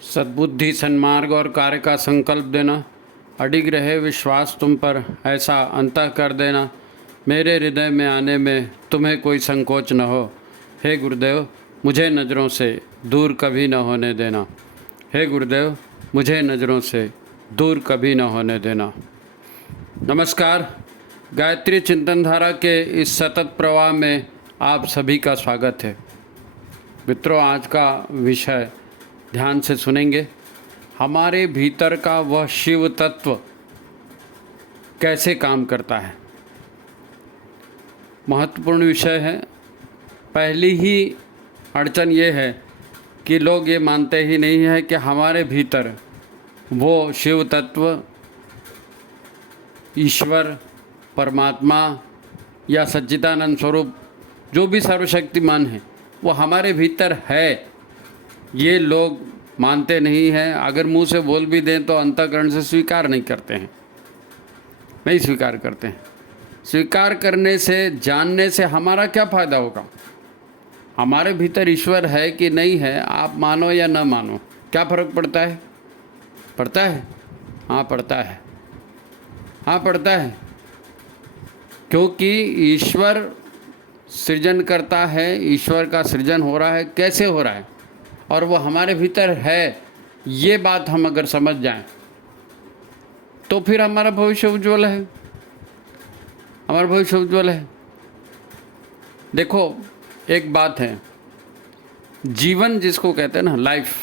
सद्बुद्धि, सन्मार्ग और कार्य का संकल्प देना, अडिग रहे विश्वास तुम पर, ऐसा अंतः कर देना, मेरे हृदय में आने में तुम्हें कोई संकोच न हो। हे गुरुदेव, मुझे नज़रों से दूर कभी न होने देना। हे गुरुदेव, मुझे नज़रों से दूर कभी न होने देना। नमस्कार। गायत्री चिंतन धारा के इस सतत प्रवाह में आप सभी का स्वागत है। मित्रों, आज का विषय ध्यान से सुनेंगे। हमारे भीतर का वह शिव तत्व कैसे काम करता है। महत्वपूर्ण विषय है। पहली ही अड़चन ये है कि लोग ये मानते ही नहीं है कि हमारे भीतर वो शिव तत्व, ईश्वर, परमात्मा या सच्चिदानंद स्वरूप जो भी सर्वशक्तिमान है वो हमारे भीतर है। ये लोग मानते नहीं हैं। अगर मुंह से बोल भी दें तो अंतःकरण से स्वीकार नहीं करते हैं, नहीं स्वीकार करते हैं। स्वीकार करने से, जानने से हमारा क्या फ़ायदा होगा। हमारे भीतर ईश्वर है कि नहीं है, आप मानो या न मानो, क्या फ़र्क पड़ता है? पड़ता है? हाँ पड़ता है, हाँ पड़ता है। क्योंकि ईश्वर सृजन करता है, ईश्वर का सृजन हो रहा है। कैसे हो रहा है? और वो हमारे भीतर है। ये बात हम अगर समझ जाएं तो फिर हमारा भविष्य उज्ज्वल है, हमारा भविष्य उज्ज्वल है। देखो, एक बात है, जीवन जिसको कहते हैं ना, लाइफ।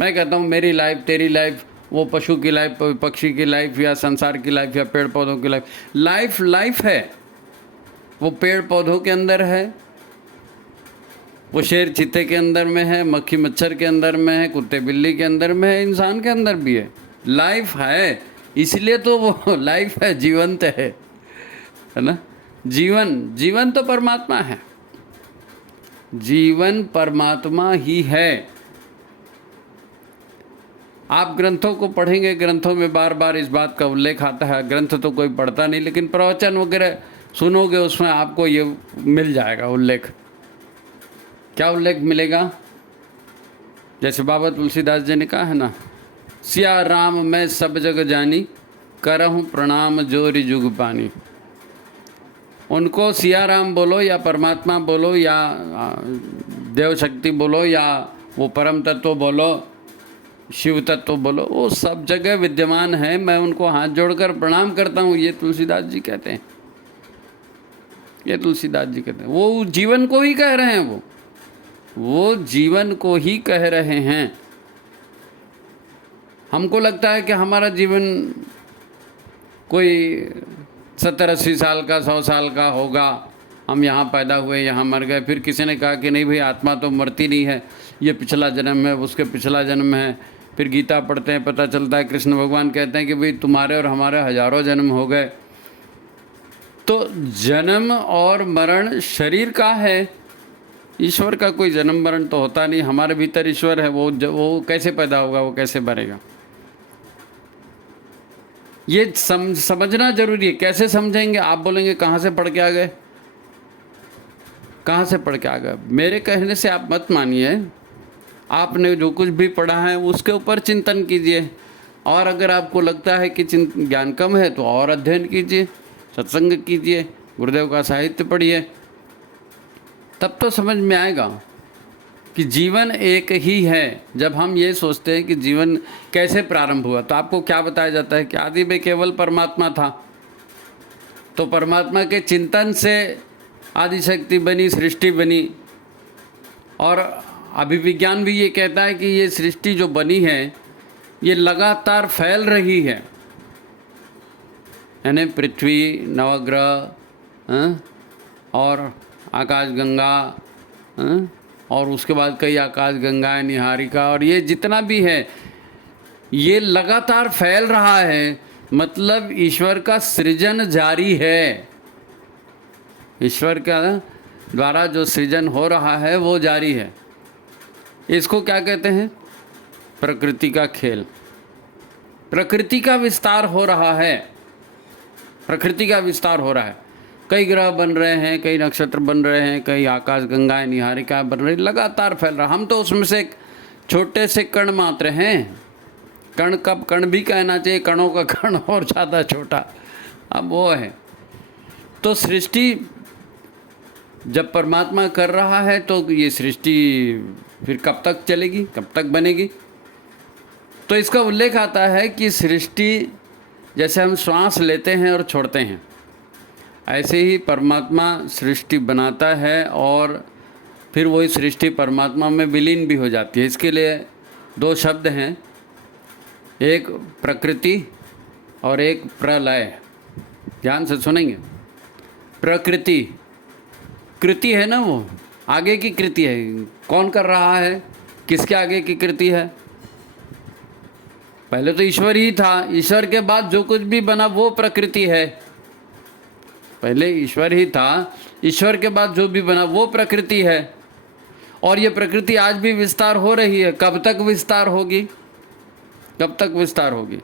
मैं कहता हूँ मेरी लाइफ, तेरी लाइफ, वो पशु की लाइफ, पक्षी की लाइफ, या संसार की लाइफ, या पेड़ पौधों की लाइफ। लाइफ लाइफ है। वो पेड़ पौधों के अंदर है, वो शेर चीते के अंदर में है, मक्खी मच्छर के अंदर में है, कुत्ते बिल्ली के अंदर में है, इंसान के अंदर भी है। लाइफ है, इसलिए तो वो लाइफ है, जीवंत है ना। जीवन तो परमात्मा है, जीवन परमात्मा ही है। आप ग्रंथों को पढ़ेंगे, ग्रंथों में बार बार इस बात का उल्लेख आता है। ग्रंथ तो कोई पढ़ता नहीं, लेकिन प्रवचन वगैरह सुनोगे, उसमें आपको ये मिल जाएगा उल्लेख। क्या उल्लेख मिलेगा? जैसे बाबा तुलसीदास जी ने कहा है ना, सिया राम मैं सब जग जानी, करहूँ प्रणाम जोरी जुग पानी। उनको सिया राम बोलो या परमात्मा बोलो या देव शक्ति बोलो या वो परम तत्व बोलो, शिव तत्व बोलो, वो सब जगह विद्यमान है। मैं उनको हाथ जोड़कर प्रणाम करता हूँ। ये तुलसीदास जी कहते हैं, ये तुलसीदास जी कहते हैं। वो जीवन को ही कह रहे हैं, वो जीवन को ही कह रहे हैं। हमको लगता है कि हमारा जीवन कोई 70-80 साल का, 100 साल का होगा। हम यहाँ पैदा हुए, यहाँ मर गए। फिर किसी ने कहा कि नहीं भाई, आत्मा तो मरती नहीं है, ये पिछला जन्म है, उसके पिछला जन्म है। फिर गीता पढ़ते हैं, पता चलता है कृष्ण भगवान कहते हैं कि भाई तुम्हारे और हमारे हजारों जन्म हो गए। तो जन्म और मरण शरीर का है, ईश्वर का कोई जन्म मरण तो होता नहीं। हमारे भीतर ईश्वर है, वो कैसे पैदा होगा, वो कैसे मरेगा? ये समझना जरूरी है। कैसे समझेंगे? आप बोलेंगे कहाँ से पढ़ के आ गए, कहाँ से पढ़ के आ गए। मेरे कहने से आप मत मानिए। आपने जो कुछ भी पढ़ा है उसके ऊपर चिंतन कीजिए। और अगर आपको लगता है कि ज्ञान कम है तो और अध्ययन कीजिए, सत्संग कीजिए, गुरुदेव का साहित्य पढ़िए, तब तो समझ में आएगा कि जीवन एक ही है। जब हम ये सोचते हैं कि जीवन कैसे प्रारंभ हुआ, तो आपको क्या बताया जाता है कि आदि में केवल परमात्मा था। तो परमात्मा के चिंतन से आदि शक्ति बनी, सृष्टि बनी। और अभिविज्ञान भी ये कहता है कि ये सृष्टि जो बनी है ये लगातार फैल रही है। यानी पृथ्वी, नवग्रह और आकाश गंगा, और उसके बाद कई आकाश गंगाएं, निहारिका, और ये जितना भी है ये लगातार फैल रहा है। मतलब ईश्वर का सृजन जारी है। ईश्वर का द्वारा जो सृजन हो रहा है वो जारी है। इसको क्या कहते हैं? प्रकृति का खेल। प्रकृति का विस्तार हो रहा है, प्रकृति का विस्तार हो रहा है। कई ग्रह बन रहे हैं, कई नक्षत्र बन रहे हैं, कई आकाश गंगाएं, निहारिका बन रही, लगातार फैल रहा। हम तो उसमें से छोटे से कण मात्र हैं। कण कब कण भी कहना चाहिए, कणों का कण और ज़्यादा छोटा, अब वो है। तो सृष्टि जब परमात्मा कर रहा है तो ये सृष्टि फिर कब तक चलेगी, कब तक बनेगी? तो इसका उल्लेख आता है कि सृष्टि जैसे हम श्वास लेते हैं और छोड़ते हैं, ऐसे ही परमात्मा सृष्टि बनाता है और फिर वही सृष्टि परमात्मा में विलीन भी हो जाती है। इसके लिए दो शब्द हैं, एक प्रकृति और एक प्रलय। ध्यान से सुनेंगे। प्रकृति, कृति है ना, वो आगे की कृति है। कौन कर रहा है, किसके आगे की कृति है? पहले तो ईश्वर ही था, ईश्वर के बाद जो कुछ भी बना वो प्रकृति है। पहले ईश्वर ही था, ईश्वर के बाद जो भी बना वो प्रकृति है। और ये प्रकृति आज भी विस्तार हो रही है। कब तक विस्तार होगी, कब तक विस्तार होगी?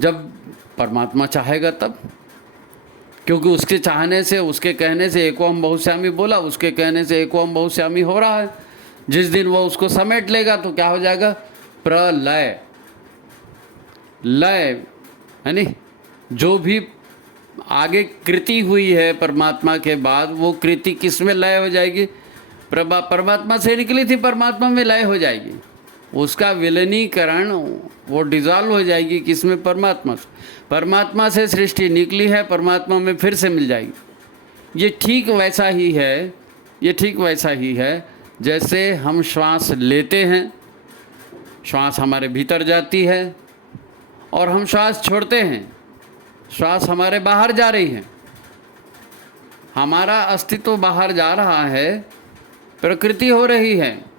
जब परमात्मा चाहेगा तब, क्योंकि उसके चाहने से, उसके कहने से एको हम बहुश्यामी बोला, उसके कहने से एको हम बहुश्यामी हो रहा है। जिस दिन वो उसको समेट लेगा तो क्या हो जाएगा? प्रलय। लय यानी जो भी आगे कृति हुई है परमात्मा के बाद, वो कृति किस में लय हो जाएगी? परमात्मा से निकली थी, परमात्मा में लय हो जाएगी। उसका विलीनीकरण, वो डिज़ॉल्व हो जाएगी किसमें? परमात्मा से। परमात्मा से सृष्टि निकली है, परमात्मा में फिर से मिल जाएगी। ये ठीक वैसा ही है, ये ठीक वैसा ही है जैसे हम श्वास लेते हैं, श्वास हमारे भीतर जाती है और हम श्वास छोड़ते हैं, श्वास हमारे बाहर जा रही है। हमारा अस्तित्व बाहर जा रहा है, प्रकृति हो रही है,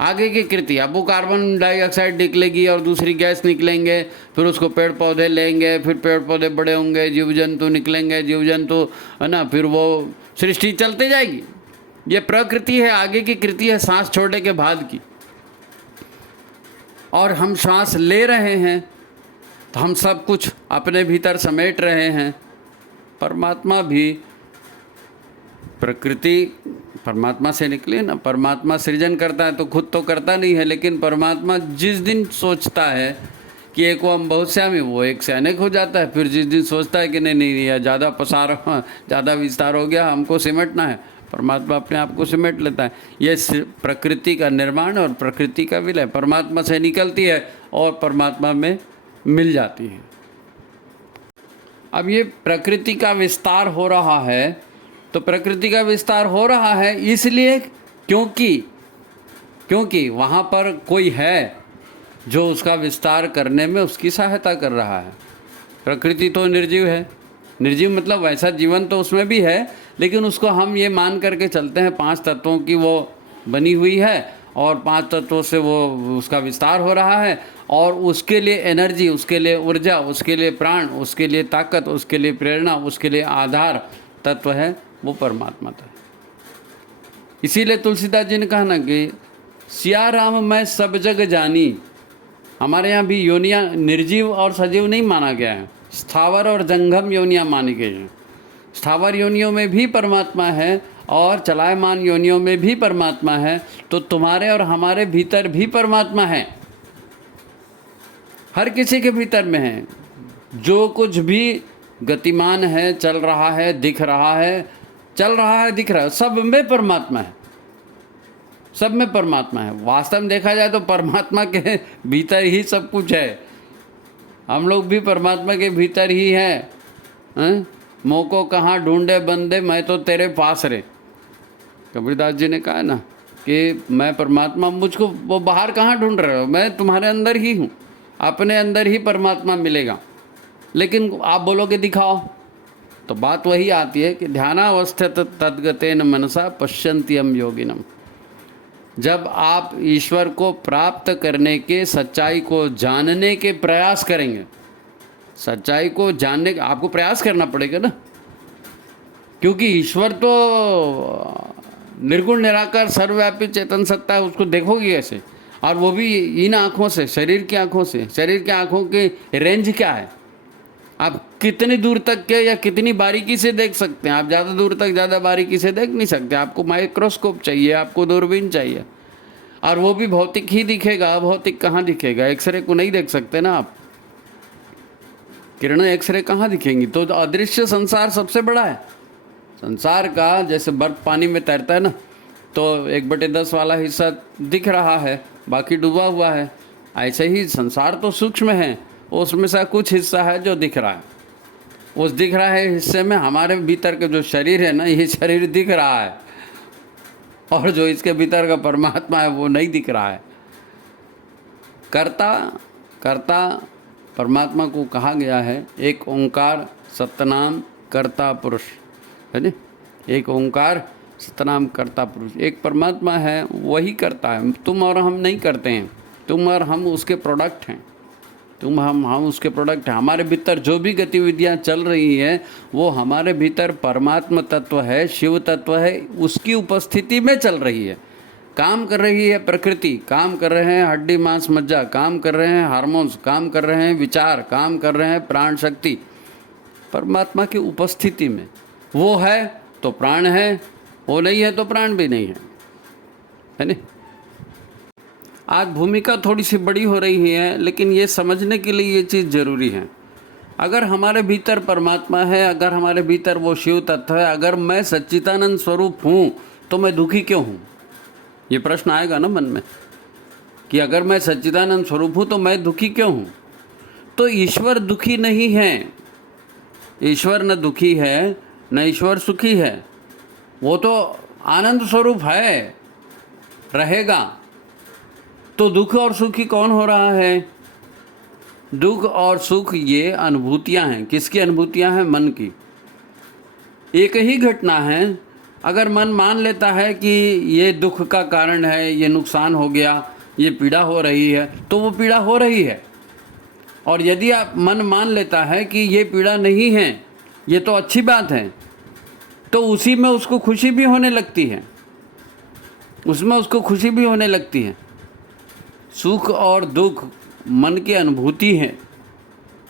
आगे की कृति। अब वो कार्बन डाइऑक्साइड निकलेगी और दूसरी गैस निकलेंगे, फिर उसको पेड़ पौधे लेंगे, फिर पेड़ पौधे बड़े होंगे, जीव जंतु निकलेंगे, जीव जंतु है ना, फिर वो सृष्टि चलते जाएगी। ये प्रकृति है, आगे की कृति है, सांस छोड़ने के बाद की। और हम श्वास ले रहे हैं तो हम सब कुछ अपने भीतर समेट रहे हैं। परमात्मा भी, प्रकृति परमात्मा से निकले ना। परमात्मा सृजन करता है तो खुद तो करता नहीं है, लेकिन परमात्मा जिस दिन सोचता है कि एक वो हम बहुश्यामी, वो एक से अनेक हो जाता है। फिर जिस दिन सोचता है कि नहीं नहीं यह ज़्यादा पसार, ज़्यादा विस्तार हो गया, हमको सिमटना है, परमात्मा अपने आप को सिमट लेता है। ये प्रकृति का निर्माण और प्रकृति का विलय, परमात्मा से निकलती है और परमात्मा में मिल जाती है। अब ये प्रकृति का विस्तार हो रहा है, तो प्रकृति का विस्तार हो रहा है इसलिए क्योंकि वहाँ पर कोई है जो उसका विस्तार करने में उसकी सहायता कर रहा है। प्रकृति तो निर्जीव है, निर्जीव मतलब वैसा जीवन तो उसमें भी है, लेकिन उसको हम ये मान करके चलते हैं 5 तत्वों की वो बनी हुई है और 5 तत्वों से वो उसका विस्तार हो रहा है। और उसके लिए एनर्जी, उसके लिए ऊर्जा, उसके लिए प्राण, उसके लिए ताकत, उसके लिए प्रेरणा, उसके लिए आधार तत्व है वो परमात्मा था। इसीलिए तुलसीदास जी ने कहा ना कि सिया राम मैं सब जग जानी। हमारे यहाँ भी योनियाँ निर्जीव और सजीव नहीं माना गया है, स्थावर और जंगम योनियाँ मानी गई हैं। स्थावर योनियों में भी परमात्मा है और चलायमान योनियों में भी परमात्मा है। तो तुम्हारे और हमारे भीतर भी परमात्मा है, हर किसी के भीतर में है। जो कुछ भी गतिमान है, चल रहा है, दिख रहा है, चल रहा है, दिख रहा है, सब में परमात्मा है, सब में परमात्मा है। वास्तव में देखा जाए तो परमात्मा के भीतर ही सब कुछ है। हम लोग भी परमात्मा के भीतर ही हैं। मोह को कहाँ ढूंढे बंदे, मैं तो तेरे पास रे। कबीरदास जी ने कहा ना कि मैं परमात्मा, मुझको वो बाहर कहाँ ढूंढ रहे हो, मैं तुम्हारे अंदर ही हूँ, अपने अंदर ही परमात्मा मिलेगा। लेकिन आप बोलोगे दिखाओ, तो बात वही आती है कि ध्यानावस्थित तद्गतेन मनसा पश्यन्त्यम योगिनम। जब आप ईश्वर को प्राप्त करने के, सच्चाई को जानने के प्रयास करेंगे, सच्चाई को जानने का आपको प्रयास करना पड़ेगा ना, क्योंकि ईश्वर तो निर्गुण निराकार सर्वव्यापी चेतन सत्ता है, उसको देखोगे कैसे? और वो भी इन आँखों से, शरीर की आँखों से। शरीर की आँखों की रेंज क्या है? आप कितनी दूर तक के या कितनी बारीकी से देख सकते हैं? आप ज़्यादा दूर तक ज़्यादा बारीकी से देख नहीं सकते। आपको माइक्रोस्कोप चाहिए, आपको दूरबीन चाहिए। और वो भी भौतिक ही दिखेगा, अभौतिक कहाँ दिखेगा? एक्सरे को नहीं देख सकते ना आप, किरणें एक्सरे कहाँ दिखेंगी? तो अदृश्य संसार सबसे बड़ा है। संसार का जैसे बर्फ पानी में तैरता है ना, तो 1/10 वाला हिस्सा दिख रहा है, बाकी डूबा हुआ है। ऐसे ही संसार तो सूक्ष्म है, उसमें से कुछ हिस्सा है जो दिख रहा है। उस दिख रहा है हिस्से में हमारे भीतर का जो शरीर है ना, ये शरीर दिख रहा है, और जो इसके भीतर का परमात्मा है वो नहीं दिख रहा है। कर्ता परमात्मा को कहा गया है, एक ओंकार सतनाम कर्ता पुरुष, है ना? एक ओंकार सतनाम कर्ता पुरुष, एक परमात्मा है, वही करता है। तुम और हम नहीं करते हैं, तुम और हम उसके प्रोडक्ट हैं। हम उसके प्रोडक्ट हैं। हमारे भीतर जो भी गतिविधियां चल रही हैं वो हमारे भीतर परमात्मा तत्व है, शिव तत्व है, उसकी उपस्थिति में चल रही है। काम कर रही है प्रकृति, काम कर रहे हैं हड्डी मांस मज्जा, काम कर रहे हैं हार्मोन्स, काम कर रहे हैं विचार, काम कर रहे हैं प्राण शक्ति, परमात्मा की उपस्थिति में। वो है तो प्राण है, वो नहीं है तो प्राण भी नहीं है ना? आज भूमिका थोड़ी सी बड़ी हो रही है, लेकिन ये समझने के लिए ये चीज़ ज़रूरी है। अगर हमारे भीतर परमात्मा है, अगर हमारे भीतर वो शिव तत्व है, अगर मैं सच्चिदानंद स्वरूप हूँ तो मैं दुखी क्यों हूँ? ये प्रश्न आएगा ना मन में कि अगर मैं सच्चिदानंद स्वरूप हूँ तो मैं दुखी क्यों हूँ? तो ईश्वर दुखी नहीं है, ईश्वर न दुखी है न ईश्वर सुखी है। वो तो आनंद स्वरूप है, रहेगा। तो दुख और सुखी कौन हो रहा है? दुख और सुख ये अनुभूतियाँ हैं। किसकी अनुभूतियाँ हैं? मन की। एक ही घटना है, अगर मन मान लेता है कि ये दुख का कारण है, ये नुकसान हो गया, ये पीड़ा हो रही है, तो वो पीड़ा हो रही है। और यदि आप मन मान लेता है कि ये पीड़ा नहीं है, ये तो अच्छी बात है, तो उसी में उसको खुशी भी होने लगती है, उसमें उसको खुशी भी होने लगती है। सुख और दुख मन की अनुभूति है,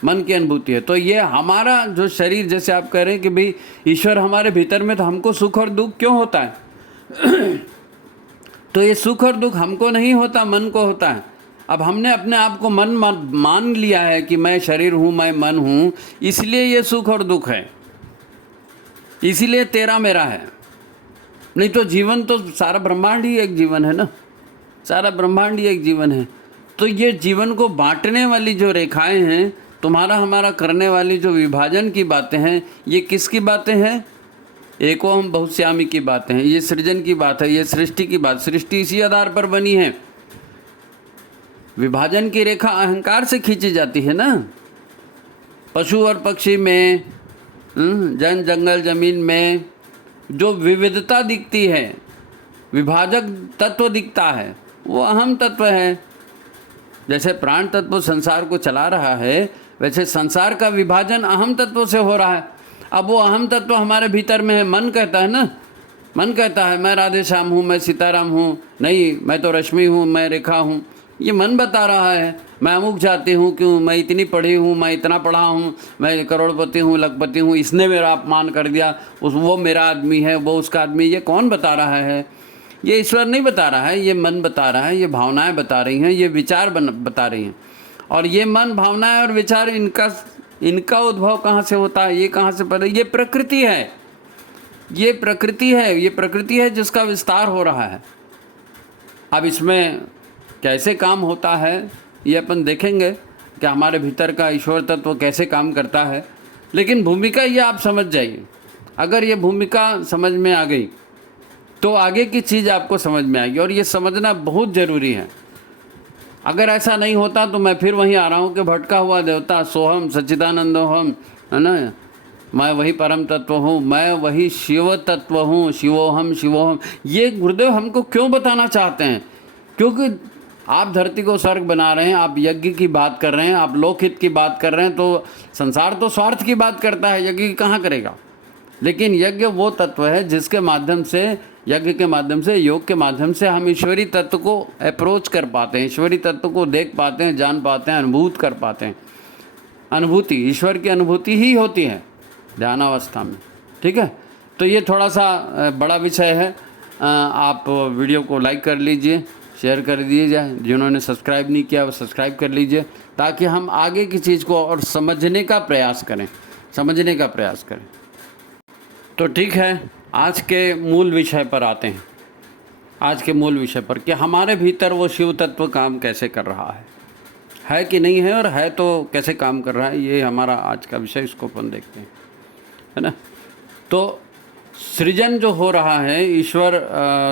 मन की अनुभूति है। तो ये हमारा जो शरीर, जैसे आप कह रहे हैं कि भाई ईश्वर हमारे भीतर में, तो हमको सुख और दुख क्यों होता है? तो ये सुख और दुख हमको नहीं होता, मन को होता है। अब हमने अपने आप को मन मान लिया है कि मैं शरीर हूँ, मैं मन हूँ, इसलिए ये सुख और दुख है, इसीलिए तेरा मेरा है। नहीं तो जीवन तो सारा ब्रह्मांड ही एक जीवन है ना, सारा ब्रह्मांड ही एक जीवन है। तो ये जीवन को बांटने वाली जो रेखाएं हैं, तुम्हारा हमारा करने वाली जो विभाजन की बातें हैं, ये किसकी बातें हैं? एको हम बहुश्यामी की बातें हैं, ये सृजन की बात है, ये सृष्टि की बात। सृष्टि इसी आधार पर बनी है। विभाजन की रेखा अहंकार से खींची जाती है ना। पशु और पक्षी में, जन जंगल जमीन में जो विविधता दिखती है, विभाजक तत्व दिखता है, वो अहम तत्व है। जैसे प्राण तत्व संसार को चला रहा है, वैसे संसार का विभाजन अहम तत्व से हो रहा है। अब वो अहम तत्व हमारे भीतर में है। मन कहता है ना, मन कहता है मैं राधे श्याम हूँ, मैं सीताराम हूँ, नहीं मैं तो रश्मि हूँ, मैं रेखा हूँ। ये मन बता रहा है मैं अमुक जाती हूँ, क्यों, मैं इतनी पढ़ी हूँ, मैं इतना पढ़ा हूँ, मैं करोड़पति हूँ, लखपति हूँ, इसने मेरा अपमान कर दिया, वो मेरा आदमी है, वो उसका आदमी। ये कौन बता रहा है? ये ईश्वर नहीं बता रहा है, ये मन बता रहा है, ये भावनाएं बता रही हैं, ये विचार बता रही हैं। और ये मन, भावनाएं और विचार, इनका उद्भव कहाँ से होता है? ये कहाँ से पता? ये प्रकृति है, ये प्रकृति है, ये प्रकृति है जिसका विस्तार हो रहा है। अब इसमें कैसे काम होता है ये अपन देखेंगे कि हमारे भीतर का ईश्वर तत्व कैसे काम करता है। लेकिन भूमिका ये आप समझ जाइए। अगर ये भूमिका समझ में आ गई तो आगे की चीज़ आपको समझ में आएगी, और ये समझना बहुत ज़रूरी है। अगर ऐसा नहीं होता तो मैं फिर वहीं आ रहा हूँ कि भटका हुआ देवता, सोहम सच्चिदानंदोहम, है ना, मैं वही परम तत्व हूँ, मैं वही शिव तत्व हूँ, शिवोहम शिवोहम। ये गुरुदेव हमको क्यों बताना चाहते हैं? क्योंकि आप धरती को स्वर्ग बना रहे हैं, आप यज्ञ की बात कर रहे हैं, आप लोकहित की बात कर रहे हैं, तो संसार तो स्वार्थ की बात करता है, यज्ञ कहाँ करेगा? लेकिन यज्ञ वो तत्व है जिसके माध्यम से, यज्ञ के माध्यम से, योग के माध्यम से हम ईश्वरी तत्व को अप्रोच कर पाते हैं, ईश्वरी तत्व को देख पाते हैं, जान पाते हैं, अनुभूत कर पाते हैं। अनुभूति, ईश्वर की अनुभूति ही होती है ध्यानावस्था में। ठीक है, तो ये थोड़ा सा बड़ा विषय है। आप वीडियो को लाइक कर लीजिए, शेयर कर दीजिए। जिन्होंने सब्सक्राइब नहीं किया वो सब्सक्राइब कर लीजिए, ताकि हम आगे की चीज़ को और समझने का प्रयास करें। तो ठीक है, आज के मूल विषय पर आते हैं। आज के मूल विषय पर कि हमारे भीतर वो शिव तत्व काम कैसे कर रहा है कि नहीं है, और है तो कैसे काम कर रहा है, ये हमारा आज का विषय। इसको अपन देखते हैं, है ना। तो सृजन जो हो रहा है, ईश्वर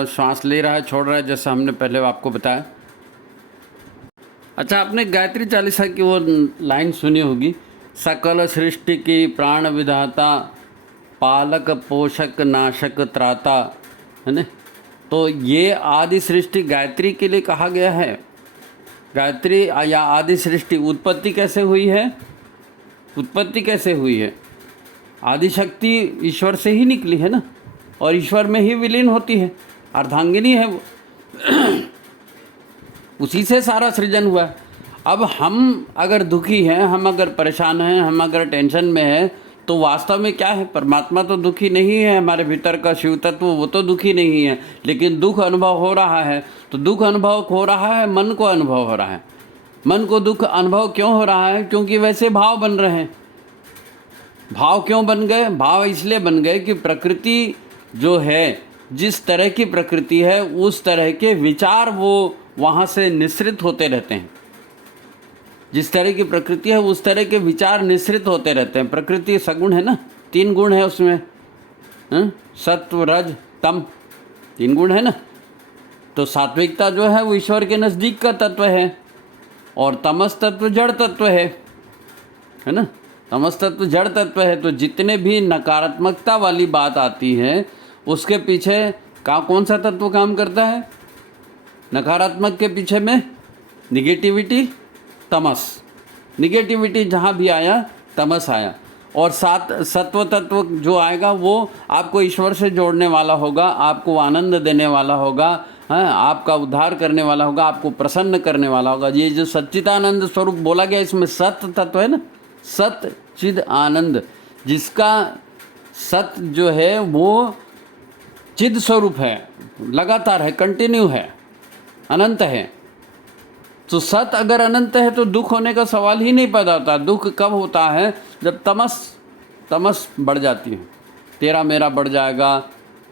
श्वास ले रहा है, छोड़ रहा है, जैसा हमने पहले आपको बताया। अच्छा, आपने गायत्री चालीसा की वो लाइन सुनी होगी, सकल सृष्टि की प्राण विधाता, पालक पोषक नाशक त्राता, है ना। तो ये आदि सृष्टि गायत्री के लिए कहा गया है। गायत्री या आदि सृष्टि उत्पत्ति कैसे हुई है? आदि शक्ति ईश्वर से ही निकली है ना, और ईश्वर में ही विलीन होती है, अर्धांगिनी है वो। उसी से सारा सृजन हुआ है। अब हम अगर दुखी हैं, हम अगर परेशान हैं, हम अगर टेंशन में हैं, तो वास्तव में क्या है? परमात्मा तो दुखी नहीं है, हमारे भीतर का शिव तत्व वो तो दुखी नहीं है, लेकिन दुख अनुभव हो रहा है। तो दुख अनुभव हो रहा है, मन को अनुभव हो रहा है। मन को दुख अनुभव क्यों हो रहा है? क्योंकि वैसे भाव बन रहे हैं। भाव क्यों बन गए? भाव इसलिए बन गए कि प्रकृति जो है, जिस तरह की प्रकृति है, उस तरह के विचार वो वहाँ से निश्रित होते रहते हैं। जिस तरह की प्रकृति है उस तरह के विचार निश्रित होते रहते हैं। प्रकृति सगुण है ना, 3 गुण है उसमें, सत्व रज तम, 3 गुण है ना। तो सात्विकता जो है वो ईश्वर के नज़दीक का तत्व है, और तमस तत्व जड़ तत्व है ना। तमस तत्व जड़ तत्व है। तो जितने भी नकारात्मकता वाली बात आती है, उसके पीछे कौन सा तत्व काम करता है? नकारात्मक के पीछे में निगेटिविटी, तमस। निगेटिविटी जहाँ भी आया, तमस आया। और सत्व तत्व जो आएगा वो आपको ईश्वर से जोड़ने वाला होगा, आपको आनंद देने वाला होगा, आपका उद्धार करने वाला होगा, आपको प्रसन्न करने वाला होगा। ये जो सच्चिदानंद स्वरूप बोला गया, इसमें सत्य तत्व है ना, सत चिद आनंद, जिसका सत जो है वो चिद स्वरूप है, लगातार है, कंटिन्यू है, अनंत है। तो सत अगर अनंत है तो दुख होने का सवाल ही नहीं पैदा होता। दुख कब होता है? जब तमस बढ़ जाती है, तेरा मेरा बढ़ जाएगा,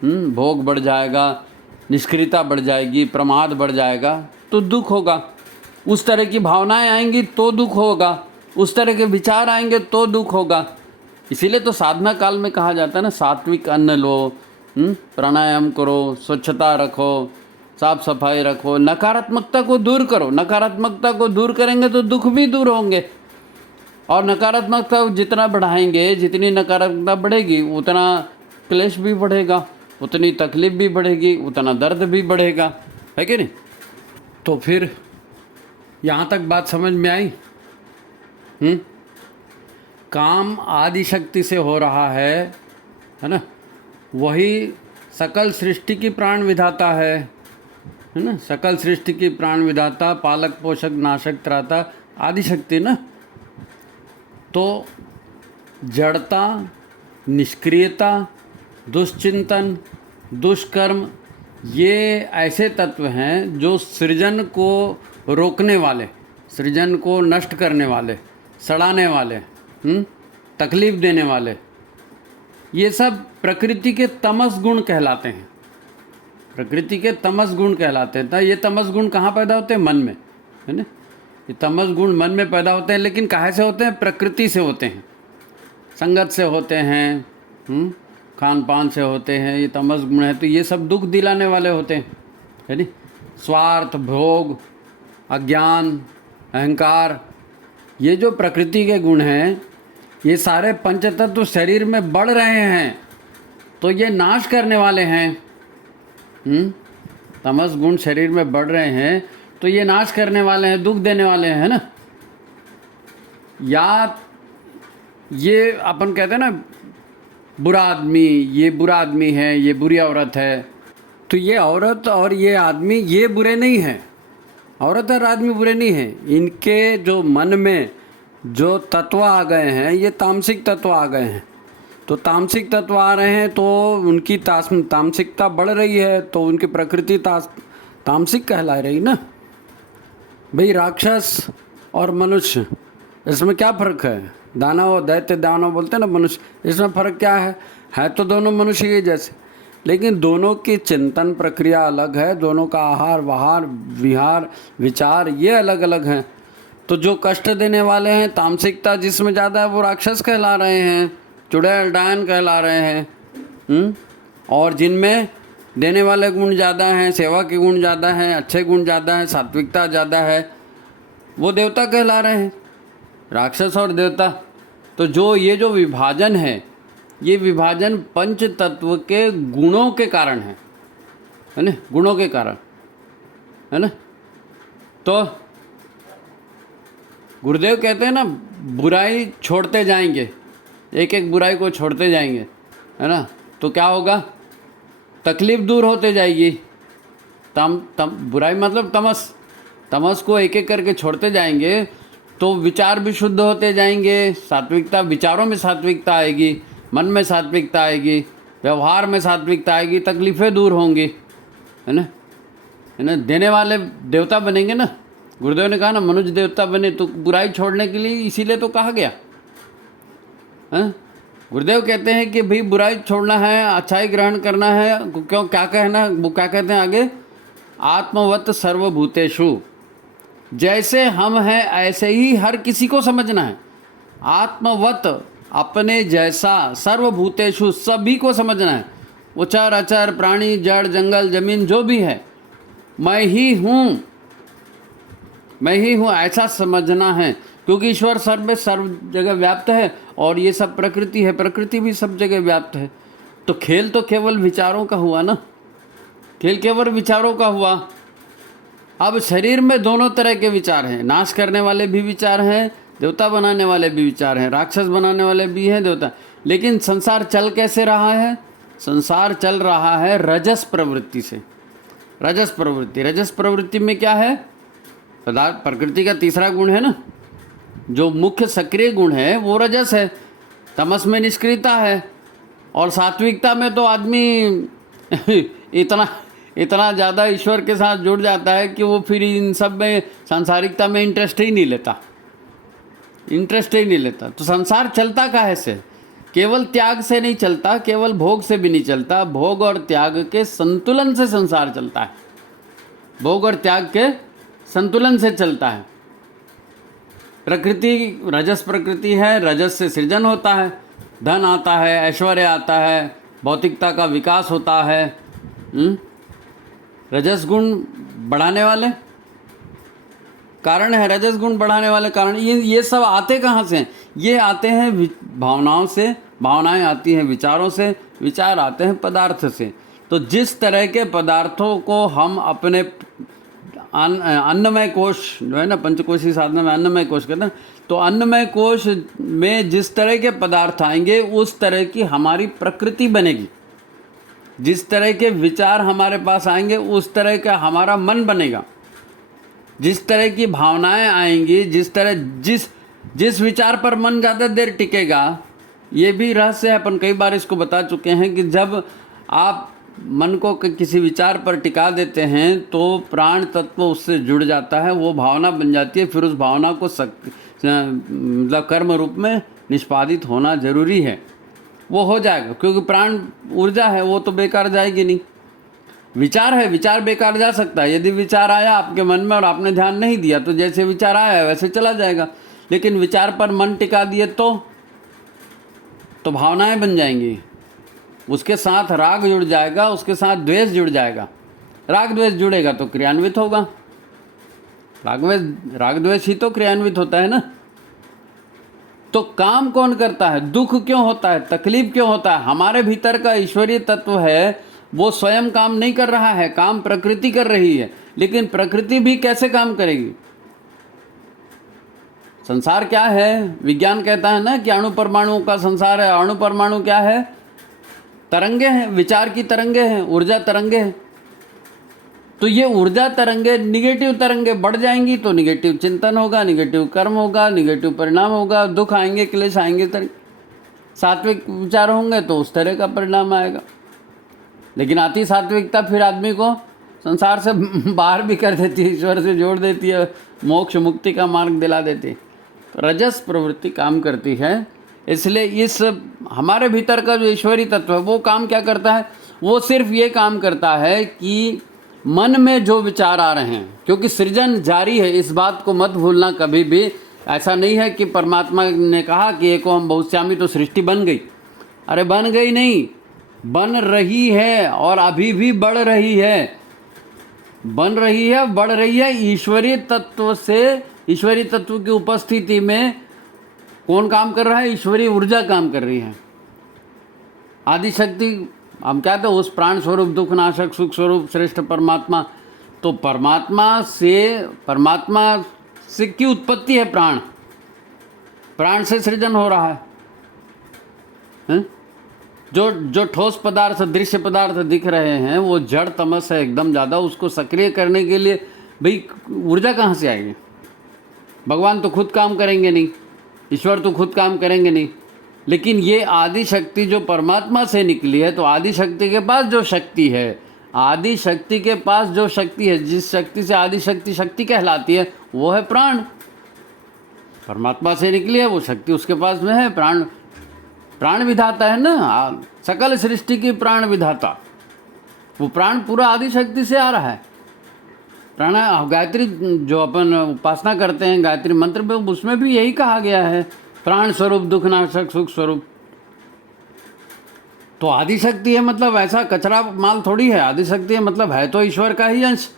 भोग बढ़ जाएगा, निष्क्रियता बढ़ जाएगी, प्रमाद बढ़ जाएगा, तो दुख होगा। उस तरह की भावनाएं आएंगी तो दुख होगा, उस तरह के विचार आएंगे तो दुख होगा। इसीलिए तो साधना काल में कहा जाता है ना, सात्विक अन्न लो, प्राणायाम करो, स्वच्छता रखो, साफ सफाई रखो, नकारात्मकता को दूर करो। नकारात्मकता को दूर करेंगे तो दुख भी दूर होंगे, और नकारात्मकता जितना बढ़ाएंगे, जितनी नकारात्मकता बढ़ेगी उतना क्लेश भी बढ़ेगा, उतनी तकलीफ भी बढ़ेगी, उतना दर्द भी बढ़ेगा, है कि नहीं? तो फिर यहाँ तक बात समझ में आई? काम आदि शक्ति से हो रहा है ना। वही सकल सृष्टि की प्राण विधाता है ना। सकल सृष्टि की प्राण विधाता, पालक पोषक नाशक त्राता, आदि शक्ति ना। तो जड़ता, निष्क्रियता, दुश्चिंतन, दुष्कर्म, ये ऐसे तत्व हैं जो सृजन को रोकने वाले, सृजन को नष्ट करने वाले, सड़ाने वाले, तकलीफ देने वाले, ये सब प्रकृति के तमस गुण कहलाते हैं। प्रकृति के तमस गुण कहलाते हैं। तो ये तमस गुण कहाँ पैदा होते हैं? मन में, है ना। ये तमस गुण मन में पैदा होते हैं, लेकिन कहाँ से होते हैं? प्रकृति से होते हैं, संगत से होते हैं, खान पान से होते हैं। ये तमस गुण है, तो ये सब दुख दिलाने वाले होते हैं, है नी। स्वार्थ, भोग, अज्ञान, अहंकार, ये जो प्रकृति के गुण हैं, ये सारे पंचतत्व शरीर में बढ़ रहे हैं, तो ये नाश करने वाले हैं। तमस गुण शरीर में बढ़ रहे हैं तो ये नाश करने वाले हैं, दुख देने वाले हैं, है ना। या ये अपन कहते हैं ना, बुरा आदमी, ये बुरा आदमी है, ये बुरी औरत है। तो ये औरत और ये आदमी ये बुरे नहीं हैं, औरत और आदमी बुरे नहीं हैं। इनके जो मन में जो तत्व आ गए हैं, ये तामसिक तत्व आ गए हैं। तो तामसिक तत्व आ रहे हैं तो उनकी तामसिकता बढ़ रही है, तो उनकी प्रकृति तामसिक कहला रही ना भाई। राक्षस और मनुष्य, इसमें क्या फ़र्क है? दानव दैत्य दानव बोलते हैं ना मनुष्य, इसमें फ़र्क क्या है तो दोनों मनुष्य ही जैसे, लेकिन दोनों की चिंतन प्रक्रिया अलग है, दोनों का आहार वाहार विहार विचार ये अलग अलग हैं। तो जो कष्ट देने वाले हैं, तामसिकता जिसमें ज़्यादा है वो राक्षस कहला रहे हैं, चुड़ैल डायन कहला रहे हैं। और जिनमें देने वाले गुण ज़्यादा हैं, सेवा के गुण ज़्यादा हैं, अच्छे गुण ज़्यादा हैं, सात्विकता ज़्यादा है, वो देवता कहला रहे हैं, राक्षस और देवता। तो ये जो विभाजन है, ये विभाजन पंच तत्व के गुणों के कारण है ना, गुणों के कारण है ना। तो गुरुदेव कहते हैं ना, बुराई छोड़ते जाएंगे, एक एक बुराई को छोड़ते जाएंगे, है ना, तो क्या होगा? तकलीफ दूर होते जाएगी। बुराई मतलब तमस को एक एक करके छोड़ते जाएंगे तो विचार भी शुद्ध होते जाएंगे, सात्विकता, विचारों में सात्विकता आएगी, मन में सात्विकता आएगी, व्यवहार में सात्विकता आएगी, तकलीफ़ें दूर होंगी, है ना। देने वाले देवता बनेंगे ना। गुरुदेव ने कहा ना मनुष्य देवता बने, तो बुराई छोड़ने के लिए इसीलिए तो कहा गया है। गुरुदेव कहते हैं कि भाई बुराई छोड़ना है, अच्छाई ग्रहण करना है। क्यों, क्या कहना, वो क्या कहते हैं आगे? आत्मवत सर्वभूतेषु, जैसे हम हैं ऐसे ही हर किसी को समझना है। आत्मवत, अपने जैसा, सर्वभूतेषु, सभी को समझना है। वो चर अचर प्राणी, जड़ जंगल जमीन जो भी है, मैं ही हूँ ऐसा समझना है। क्योंकि ईश्वर सर्व जगह व्याप्त है और ये सब प्रकृति है, प्रकृति भी सब जगह व्याप्त है। तो खेल तो केवल विचारों का हुआ ना, खेल केवल विचारों का हुआ। अब शरीर में दोनों तरह के विचार हैं, नाश करने वाले भी विचार हैं, देवता बनाने वाले भी विचार हैं, राक्षस बनाने वाले भी हैं, देवता। लेकिन संसार चल कैसे रहा है? संसार चल रहा है रजस प्रवृत्ति से। रजस प्रवृत्ति में क्या है? पदार्थ प्रकृति का तीसरा गुण है ना, जो मुख्य सक्रिय गुण है वो रजस है। तमस में निष्क्रियता है, और सात्विकता में तो आदमी इतना ज़्यादा ईश्वर के साथ जुड़ जाता है कि वो फिर इन सब में, सांसारिकता में इंटरेस्ट ही नहीं लेता। तो संसार चलता काहे से? केवल त्याग से नहीं चलता, केवल भोग से भी नहीं चलता, भोग और त्याग के संतुलन से संसार चलता है। भोग और त्याग के संतुलन से चलता है। प्रकृति रजस प्रकृति है, रजस से सृजन होता है, धन आता है, ऐश्वर्य आता है, भौतिकता का विकास होता है। रजस गुण बढ़ाने वाले कारण है, रजस गुण बढ़ाने वाले कारण। ये सब आते कहाँ से हैं? ये आते हैं भावनाओं से, भावनाएं आती हैं विचारों से, विचार आते हैं पदार्थ से। तो जिस तरह के पदार्थों को हम अपने अन्नमय कोश जो है ना, पंचकोशी साधना में अन्नमय कोश कहते हैं, तो अन्नमय कोश में जिस तरह के पदार्थ आएंगे उस तरह की हमारी प्रकृति बनेगी। जिस तरह के विचार हमारे पास आएंगे उस तरह का हमारा मन बनेगा। जिस तरह की भावनाएं आएंगी, जिस विचार पर मन ज़्यादा देर टिकेगा, ये भी रहस्य है। अपन कई बार इसको बता चुके हैं कि जब आप मन को किसी विचार पर टिका देते हैं तो प्राण तत्व उससे जुड़ जाता है, वो भावना बन जाती है। फिर उस भावना को मतलब कर्म रूप में निष्पादित होना जरूरी है। वो हो जाएगा, क्योंकि प्राण ऊर्जा है, वो तो बेकार जाएगी नहीं। विचार है, विचार बेकार जा सकता है। यदि विचार आया आपके मन में और आपने ध्यान नहीं दिया तो जैसे विचार आया वैसे चला जाएगा। लेकिन विचार पर मन टिका दिए तो भावनाएं बन जाएंगी, उसके साथ राग जुड़ जाएगा, उसके साथ द्वेष जुड़ जाएगा। राग द्वेष जुड़ेगा तो क्रियान्वित होगा। राग द्वेष ही तो क्रियान्वित होता है ना। तो काम कौन करता है? दुख क्यों होता है, तकलीफ क्यों होता है? हमारे भीतर का ईश्वरीय तत्व है, वो स्वयं काम नहीं कर रहा है, काम प्रकृति कर रही है। लेकिन प्रकृति भी कैसे काम करेगी? संसार क्या है? विज्ञान कहता है ना कि अणु परमाणुओं का संसार है। अणु परमाणु क्या है? तरंगे हैं, विचार की तरंगे हैं, ऊर्जा तरंगे हैं। तो ये ऊर्जा तरंगे, निगेटिव तरंगे बढ़ जाएंगी तो निगेटिव चिंतन होगा, निगेटिव कर्म होगा, निगेटिव परिणाम होगा, दुख आएंगे, क्लेश आएंगे। सात्विक विचार होंगे तो उस तरह का परिणाम आएगा। लेकिन आती सात्विकता फिर आदमी को संसार से बाहर भी कर देती है, ईश्वर से जोड़ देती है, मोक्ष मुक्ति का मार्ग दिला देती है। तो रजस प्रवृत्ति काम करती है। इसलिए इस हमारे भीतर का जो ईश्वरी तत्व है वो काम क्या करता है, वो सिर्फ ये काम करता है कि मन में जो विचार आ रहे हैं, क्योंकि सृजन जारी है, इस बात को मत भूलना कभी भी। ऐसा नहीं है कि परमात्मा ने कहा कि एको हम बहुश्यामी तो सृष्टि बन गई। अरे बन गई नहीं, बन रही है और अभी भी बढ़ रही है, बन रही है, बढ़ रही है। ईश्वरीय तत्व से, ईश्वरीय तत्व की उपस्थिति में कौन काम कर रहा है, ईश्वरीय ऊर्जा काम कर रही है। आदिशक्ति हम कहते हैं उस प्राण स्वरूप, दुख नाशक, सुख स्वरूप श्रेष्ठ परमात्मा। तो परमात्मा से की उत्पत्ति है प्राण, प्राण से सृजन हो रहा है। जो ठोस पदार्थ, दृश्य पदार्थ दिख रहे हैं वो जड़ तमस है एकदम ज़्यादा, उसको सक्रिय करने के लिए भाई ऊर्जा कहाँ से आएगी? भगवान तो खुद काम करेंगे नहीं, ईश्वर तो खुद काम करेंगे नहीं, लेकिन ये आदि शक्ति जो परमात्मा से निकली है, तो आदि शक्ति के पास जो शक्ति है, आदि शक्ति के पास जो शक्ति है, जिस शक्ति से आदि शक्ति शक्ति कहलाती है, वो है प्राण। परमात्मा से निकली है वो शक्ति उसके पास में है। प्राण, प्राण विधाता है ना, सकल सृष्टि की प्राण विधाता, वो प्राण पूरा आदि शक्ति से आ रहा है। प्राण गायत्री जो अपन उपासना करते हैं गायत्री मंत्र में, उसमें भी यही कहा गया है, प्राण स्वरूप, दुख नाशक, सुख स्वरूप। तो आदि शक्ति है मतलब ऐसा कचरा माल थोड़ी है, आदि शक्ति है मतलब है तो ईश्वर का ही अंश,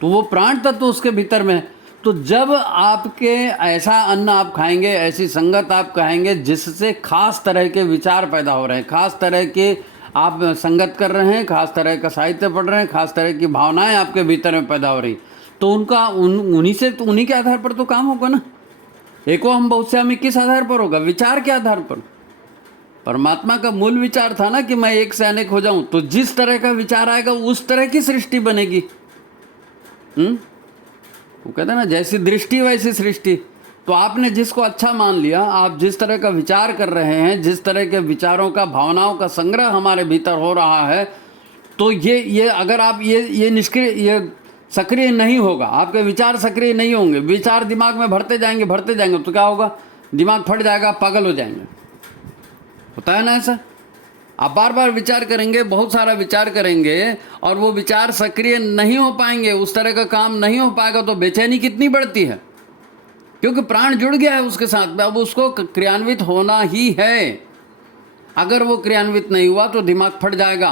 तो वो प्राण तत्व उसके भीतर में है। तो जब आपके ऐसा अन्न आप खाएंगे, ऐसी संगत आप कहेंगे जिससे खास तरह के विचार पैदा हो रहे हैं, खास तरह के आप संगत कर रहे हैं, खास तरह का साहित्य पढ़ रहे हैं, खास तरह की भावनाएं आपके भीतर में पैदा हो रही, तो उनका उन्हीं के आधार पर तो काम होगा ना। एको हम बहुश्यामी किस आधार पर होगा? विचार के आधार पर। परमात्मा का मूल विचार था ना कि मैं एक से अनेक हो जाऊं, तो जिस तरह का विचार आएगा उस तरह की सृष्टि बनेगी। वो कहते हैं ना जैसी दृष्टि वैसी सृष्टि। तो आपने जिसको अच्छा मान लिया, आप जिस तरह का विचार कर रहे हैं, जिस तरह के विचारों का, भावनाओं का संग्रह हमारे भीतर हो रहा है, तो ये अगर आप ये निष्क्रिय, ये सक्रिय नहीं होगा, आपके विचार सक्रिय नहीं होंगे, विचार दिमाग में भरते जाएंगे तो क्या होगा? दिमाग फट जाएगा, पागल हो जाएंगे। होता है ना ऐसा? आप बार बार विचार करेंगे, बहुत सारा विचार करेंगे और वो विचार सक्रिय नहीं हो पाएंगे, उस तरह का काम नहीं हो पाएगा, तो बेचैनी कितनी बढ़ती है, क्योंकि प्राण जुड़ गया है उसके साथ में, अब उसको क्रियान्वित होना ही है। अगर वो क्रियान्वित नहीं हुआ तो दिमाग फट जाएगा,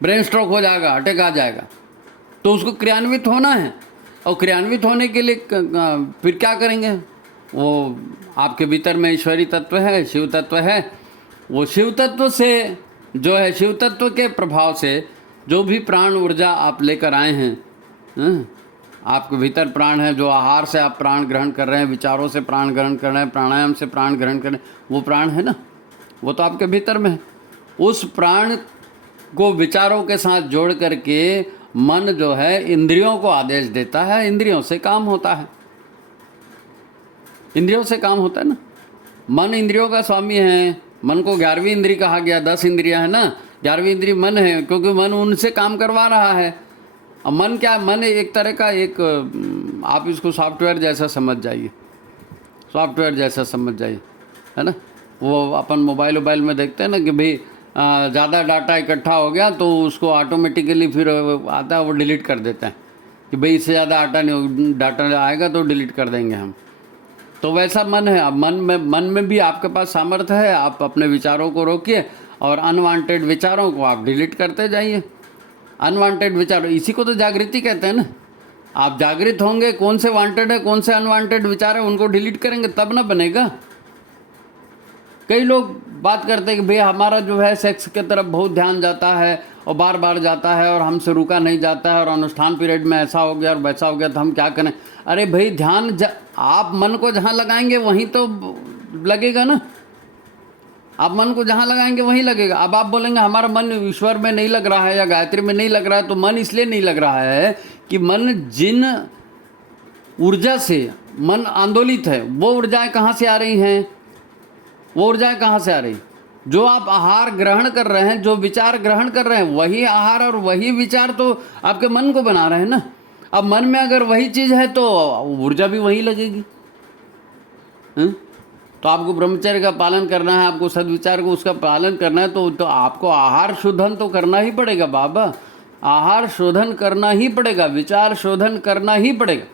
ब्रेन स्ट्रोक हो जाएगा, अटैक आ जाएगा। तो उसको क्रियान्वित होना है, और क्रियान्वित होने के लिए फिर क्या करेंगे? वो आपके भीतर में ईश्वरी तत्व है, शिव तत्व है, वो शिव तत्व से जो है, शिव तत्व के प्रभाव से जो भी प्राण ऊर्जा आप लेकर आए हैं, आपके भीतर प्राण है, जो आहार से आप प्राण ग्रहण कर रहे हैं, विचारों से प्राण ग्रहण कर रहे हैं, प्राणायाम से प्राण ग्रहण कर रहे हैं, वो प्राण है ना, वो तो आपके भीतर में है। उस प्राण को विचारों के साथ जोड़ करके मन जो है इंद्रियों को आदेश देता है, इंद्रियों से काम होता है, इंद्रियों से काम होता है ना। मन इंद्रियों का स्वामी है, मन को 11वीं इंद्री कहा गया, 10 इंद्रियां है ना, 11वीं इंद्री मन है, क्योंकि मन उनसे काम करवा रहा है। अब मन क्या है? मन एक तरह का एक, आप इसको सॉफ्टवेयर जैसा समझ जाइए, सॉफ्टवेयर जैसा समझ जाइए, है ना। वो अपन मोबाइल में देखते हैं ना कि भाई ज़्यादा डाटा इकट्ठा हो गया तो उसको ऑटोमेटिकली फिर आता है, वो डिलीट कर देता है कि भाई इससे ज़्यादा डाटा आएगा तो डिलीट कर देंगे हम। तो वैसा मन है। अब मन में भी आपके पास सामर्थ्य है, आप अपने विचारों को रोकिए और अनवांटेड विचारों को आप डिलीट करते जाइए। अनवांटेड विचार, इसी को तो जागृति कहते हैं ना। आप जागृत होंगे, कौन से वांटेड है, कौन से अनवांटेड विचार है, उनको डिलीट करेंगे तब ना बनेगा। कई लोग बात करते हैं कि भाई हमारा जो है सेक्स की तरफ बहुत ध्यान जाता है और बार बार जाता है और हमसे रुका नहीं जाता है, और अनुष्ठान पीरियड में ऐसा हो गया और वैसा हो गया, तो हम क्या करें? अरे भाई ध्यान आप मन को जहाँ लगाएंगे वहीं तो लगेगा ना। आप मन को जहाँ लगाएंगे वहीं लगेगा। अब आप बोलेंगे हमारा मन ईश्वर में नहीं लग रहा है या गायत्री में नहीं लग रहा है, तो मन इसलिए नहीं लग रहा है कि मन जिन ऊर्जा से मन आंदोलित है, वो ऊर्जाएं कहाँ से आ रही हैं? वो ऊर्जाएं कहाँ से आ रही? जो आप आहार ग्रहण कर रहे हैं, जो विचार ग्रहण कर रहे हैं, वही आहार और वही विचार तो आपके मन को बना रहे हैं ना। अब मन में अगर वही चीज है तो ऊर्जा भी वही लगेगी। तो आपको ब्रह्मचर्य का पालन करना है, आपको सद्विचार को उसका पालन करना है, तो आपको आहार शोधन तो करना ही पड़ेगा बाबा। आहार शोधन करना ही पड़ेगा, विचार शोधन करना ही पड़ेगा।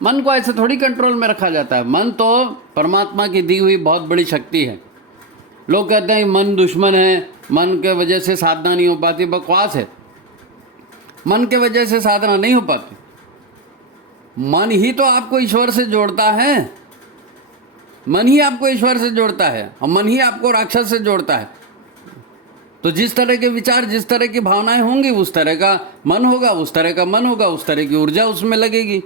मन को ऐसे थोड़ी कंट्रोल में रखा जाता है। मन तो परमात्मा की दी हुई बहुत बड़ी शक्ति है। लोग कहते हैं मन दुश्मन है, मन के वजह से साधना नहीं हो पाती। बकवास है। मन के वजह से साधना नहीं हो पाती। मन ही तो आपको ईश्वर से जोड़ता है। मन ही आपको ईश्वर से जोड़ता है और मन ही आपको राक्षस से जोड़ता है। तो जिस तरह के विचार, जिस तरह की भावनाएं होंगी, उस तरह का मन होगा, उस तरह का मन होगा, उस तरह की ऊर्जा उसमें लगेगी।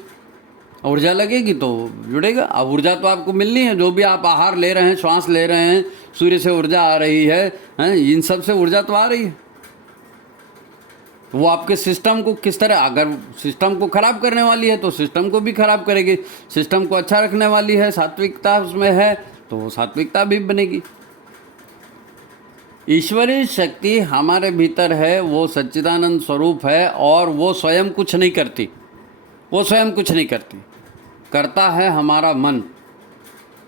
ऊर्जा लगेगी तो जुड़ेगा। अब ऊर्जा तो आपको मिलनी है। जो भी आप आहार ले रहे हैं, श्वास ले रहे हैं, सूर्य से ऊर्जा आ रही है, इन सब से ऊर्जा तो आ रही है। वो आपके सिस्टम को किस तरह, अगर सिस्टम को खराब करने वाली है तो सिस्टम को भी खराब करेगी। सिस्टम को अच्छा रखने वाली है, सात्विकता उसमें है, तो वो सात्विकता भी बनेगी। ईश्वरीय शक्ति हमारे भीतर है, वो सच्चिदानंद स्वरूप है और वो स्वयं कुछ नहीं करती। वो स्वयं कुछ नहीं करती, करता है हमारा मन।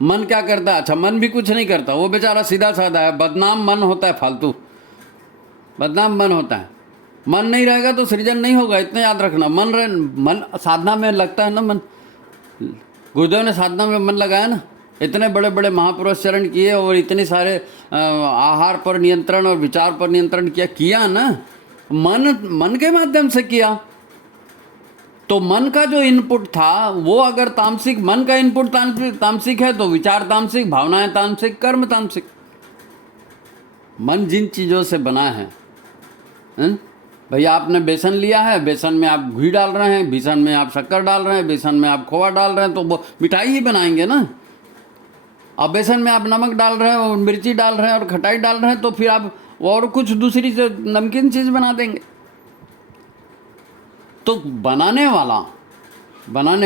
मन क्या करता है? अच्छा, मन भी कुछ नहीं करता। वो बेचारा सीधा साधा है, बदनाम मन होता है, फालतू बदनाम मन होता है। मन नहीं रहेगा तो सृजन नहीं होगा, इतना याद रखना। मन साधना में लगता है ना। मन, गुरुदेव ने साधना में मन लगाया ना। इतने बड़े बड़े महापुरुष चरण किए और इतने सारे आहार पर नियंत्रण और विचार पर नियंत्रण किया ना। मन के माध्यम से किया। तो मन का जो इनपुट था वो अगर तामसिक, मन का इनपुट तामसिक है तो विचार तामसिक, भावनाएं तामसिक, कर्म तामसिक। मन जिन चीज़ों से बना है, भैया आपने बेसन लिया है, बेसन में आप घी डाल रहे हैं, बेसन में आप शक्कर डाल रहे हैं, बेसन में आप खोआ डाल रहे हैं, तो वो मिठाई ही बनाएंगे ना। अब बेसन में आप नमक डाल रहे हैं और मिर्ची डाल रहे हैं और खटाई डाल रहे हैं, तो फिर आप और कुछ दूसरी से नमकीन चीज़ बना देंगे। तो बनाने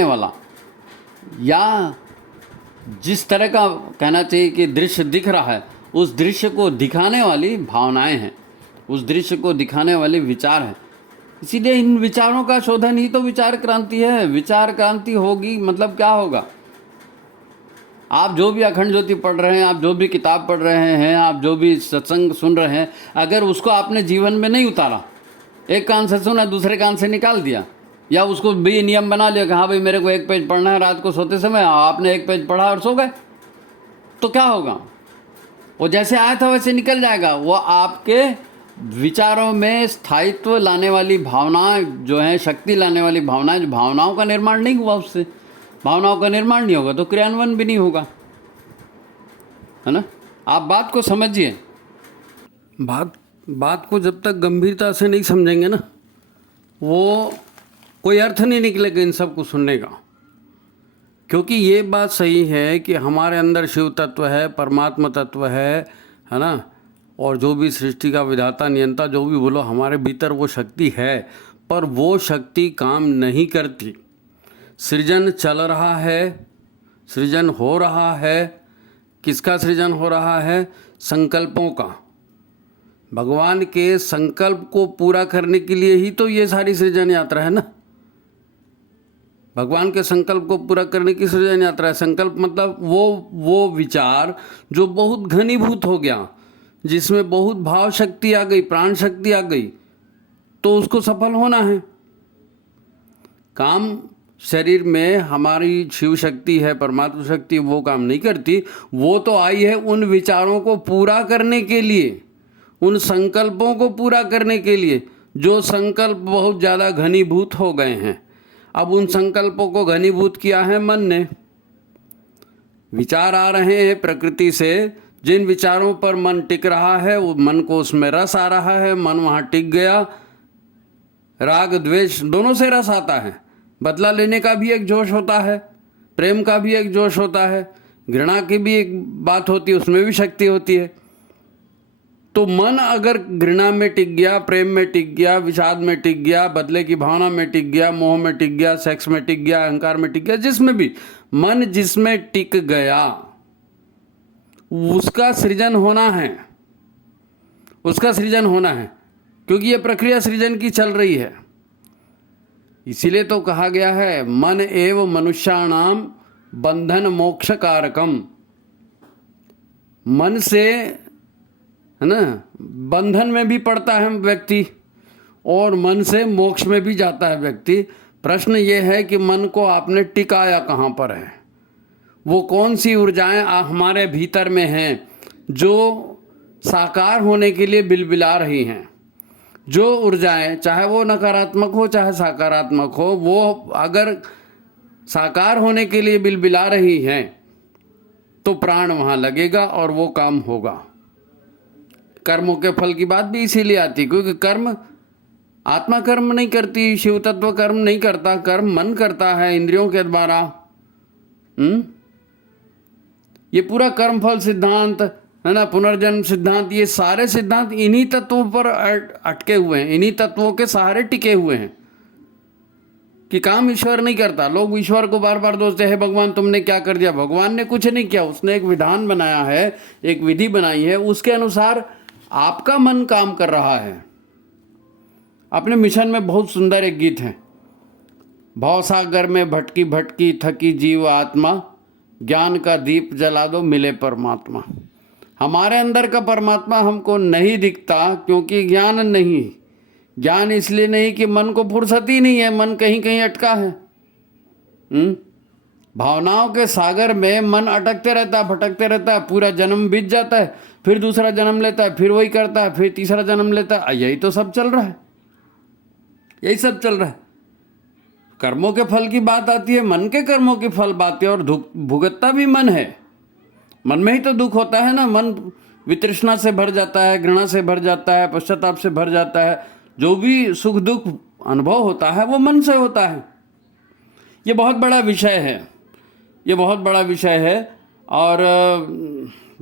वाला या जिस तरह का कहना चाहिए कि दृश्य दिख रहा है, उस दृश्य को दिखाने वाली भावनाएं हैं, उस दृश्य को दिखाने वाले विचार हैं। इसीलिए इन विचारों का शोधन ही तो विचार क्रांति है। विचार क्रांति होगी मतलब क्या होगा? आप जो भी अखंड ज्योति पढ़ रहे हैं, आप जो भी किताब पढ़ रहे हैं, आप जो भी सत्संग सुन रहे हैं, अगर उसको आपने जीवन में नहीं उतारा, एक कान से सुना दूसरे कान से निकाल दिया, या उसको भी नियम बना लिया कि हाँ भाई मेरे को 1 पेज पढ़ना है रात को सोते समय, आपने 1 पेज पढ़ा और सो गए, तो क्या होगा? वो जैसे आया था वैसे निकल जाएगा। वो आपके विचारों में स्थायित्व लाने वाली भावनाएं जो हैं, शक्ति लाने वाली भावनाएं, जो भावनाओं का निर्माण नहीं हुआ, उससे भावनाओं का निर्माण नहीं होगा तो क्रियान्वयन भी नहीं होगा, है ना। आप बात को समझिए। बात को जब तक गंभीरता से नहीं समझेंगे ना, वो कोई अर्थ नहीं निकलेगा इन सब को सुनने का। क्योंकि ये बात सही है कि हमारे अंदर शिव तत्व है, परमात्मा तत्व है ना, और जो भी सृष्टि का विधाता नियंता जो भी बोलो, हमारे भीतर वो शक्ति है, पर वो शक्ति काम नहीं करती। सृजन चल रहा है, सृजन हो रहा है। किसका सृजन हो रहा है? संकल्पों का। भगवान के संकल्प को पूरा करने के लिए ही तो ये सारी सृजन यात्रा है ना। भगवान के संकल्प को पूरा करने की सृजन यात्रा है। संकल्प मतलब वो विचार जो बहुत घनीभूत हो गया, जिसमें बहुत भाव शक्ति आ गई, प्राण शक्ति आ गई, तो उसको सफल होना है। काम शरीर में हमारी शिव शक्ति है, परमात्मा शक्ति, वो काम नहीं करती। वो तो आई है उन विचारों को पूरा करने के लिए, उन संकल्पों को पूरा करने के लिए, जो संकल्प बहुत ज़्यादा घनीभूत हो गए हैं। अब उन संकल्पों को घनीभूत किया है मन ने। विचार आ रहे हैं प्रकृति से, जिन विचारों पर मन टिक रहा है, वो मन को उसमें रस आ रहा है, मन वहाँ टिक गया। राग द्वेष दोनों से रस आता है। बदला लेने का भी एक जोश होता है, प्रेम का भी एक जोश होता है, घृणा की भी एक बात होती है, उसमें भी शक्ति होती है। तो मन अगर घृणा में टिक गया, प्रेम में टिक गया, विषाद में टिक गया, बदले की भावना में टिक गया, मोह में टिक गया, सेक्स में टिक गया, अहंकार में टिक गया, जिसमें भी मन जिसमें टिक गया, उसका सृजन होना है, उसका सृजन होना है, क्योंकि ये प्रक्रिया सृजन की चल रही है। इसीलिए तो कहा गया है मन एव मनुष्याणाम बंधन मोक्ष कारकम। मन से, है ना, बंधन में भी पड़ता है व्यक्ति और मन से मोक्ष में भी जाता है व्यक्ति। प्रश्न ये है कि मन को आपने टिकाया कहाँ पर है, वो कौन सी ऊर्जाएं हमारे भीतर में हैं जो साकार होने के लिए बिलबिला रही हैं। जो ऊर्जाएं, चाहे वो नकारात्मक हो चाहे सकारात्मक हो, वो अगर साकार होने के लिए बिलबिला रही हैं तो प्राण वहाँ लगेगा और वो काम होगा। कर्मों के फल की बात भी इसीलिए आती, क्योंकि कर्म, आत्मा कर्म नहीं करती, शिव तत्व कर्म नहीं करता, कर्म मन करता है इंद्रियों के द्वारा। ये पूरा कर्मफल सिद्धांत, है ना, पुनर्जन्म सिद्धांत, ये सारे सिद्धांत इन्हीं तत्वों पर अटके हुए हैं, इन्हीं तत्वों के सहारे टिके हुए हैं कि काम ईश्वर नहीं करता। लोग ईश्वर को बार बार दोषते हैं, भगवान तुमने क्या कर दिया। भगवान ने कुछ नहीं किया, उसने एक विधान बनाया है, एक विधि बनाई है, उसके अनुसार आपका मन काम कर रहा है। अपने मिशन में बहुत सुंदर एक गीत है, भवसागर में भटकी भटकी थकी जीव आत्मा, ज्ञान का दीप जला दो मिले परमात्मा। हमारे अंदर का परमात्मा हमको नहीं दिखता क्योंकि ज्ञान नहीं। ज्ञान इसलिए नहीं कि मन को फुर्सत ही नहीं है, मन कहीं कहीं अटका है। भावनाओं के सागर में मन अटकते रहता है, भटकते रहता है, पूरा जन्म बीत जाता है, फिर दूसरा जन्म लेता है, फिर वही करता है, फिर तीसरा जन्म लेता है। यही तो सब चल रहा है, यही सब चल रहा है। कर्मों के फल की बात आती है, मन के कर्मों की फल बात है, और भुगतता भी मन है। मन में ही तो दुख होता है ना। मन वितृष्णा से भर जाता है, घृणा से भर जाता है, पश्चाताप से भर जाता है। जो भी सुख दुख अनुभव होता है वो मन से होता है। ये बहुत बड़ा विषय है, ये बहुत बड़ा विषय है। और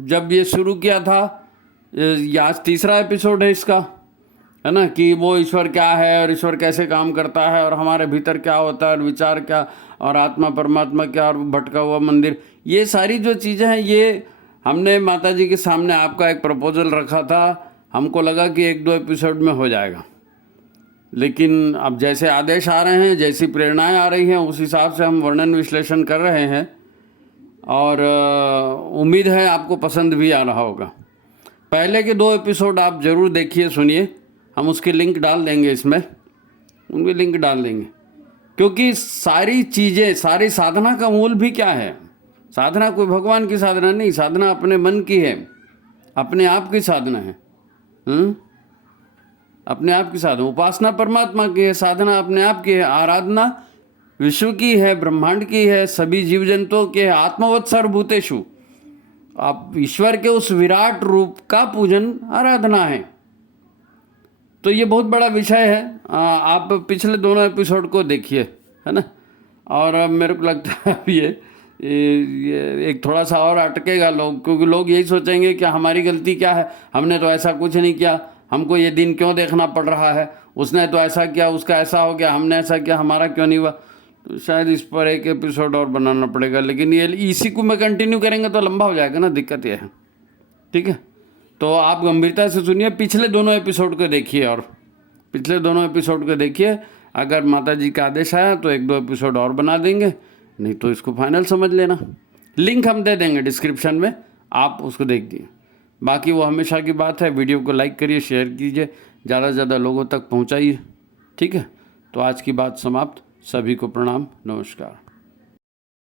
जब ये शुरू किया था, आज तीसरा एपिसोड है इसका, है ना, कि वो ईश्वर क्या है और ईश्वर कैसे काम करता है और हमारे भीतर क्या होता है और विचार क्या और आत्मा परमात्मा क्या और भटका हुआ मंदिर, ये सारी जो चीज़ें हैं, ये हमने माता जी के सामने आपका एक प्रपोजल रखा था। हमको लगा कि 1-2 एपिसोड में हो जाएगा, लेकिन अब जैसे आदेश आ रहे हैं, जैसी प्रेरणाएं आ रही हैं, उस हिसाब से हम वर्णन विश्लेषण कर रहे हैं। और उम्मीद है आपको पसंद भी आ रहा होगा। पहले के 2 एपिसोड आप ज़रूर देखिए, सुनिए। हम उसकी लिंक डाल देंगे, इसमें उनकी लिंक डाल देंगे, क्योंकि सारी चीज़ें, सारी साधना का मूल भी क्या है। साधना कोई भगवान की साधना नहीं, साधना अपने मन की है, अपने आप की साधना है। अपने आप की साधना, उपासना परमात्मा की है, साधना अपने आप की है, आराधना विश्व की है, ब्रह्मांड की है, सभी जीव जंतुओं के है। आत्मवत् सर्वभूतेषु, आप ईश्वर के उस विराट रूप का पूजन आराधना है। तो ये बहुत बड़ा विषय है। आप पिछले दोनों एपिसोड को देखिए, है ना। और मेरे को लगता है अब ये एक थोड़ा सा और अटकेगा लोग, क्योंकि लोग यही सोचेंगे कि हमारी गलती क्या है, हमने तो ऐसा कुछ नहीं किया, हमको ये दिन क्यों देखना पड़ रहा है, उसने तो ऐसा किया, उसका ऐसा हो गया, हमने ऐसा किया, हमारा क्यों नहीं हुआ। तो शायद इस पर एक एपिसोड और बनाना पड़ेगा, लेकिन ये इसी को मैं कंटिन्यू करेंगे तो लंबा हो जाएगा ना, दिक्कत ये है। ठीक है, तो आप गंभीरता से सुनिए, पिछले दोनों एपिसोड को देखिए, और पिछले दोनों एपिसोड को देखिए। अगर माता जी का आदेश आया तो 1-2 एपिसोड और बना देंगे, नहीं तो इसको फाइनल समझ लेना। लिंक हम दे देंगे डिस्क्रिप्शन में, आप उसको देख दिए। बाकी वो हमेशा की बात है, वीडियो को लाइक करिए, शेयर कीजिए, ज़्यादा से ज़्यादा लोगों तक पहुँचाइए। ठीक है, तो आज की बात समाप्त। सभी को प्रणाम, नमस्कार।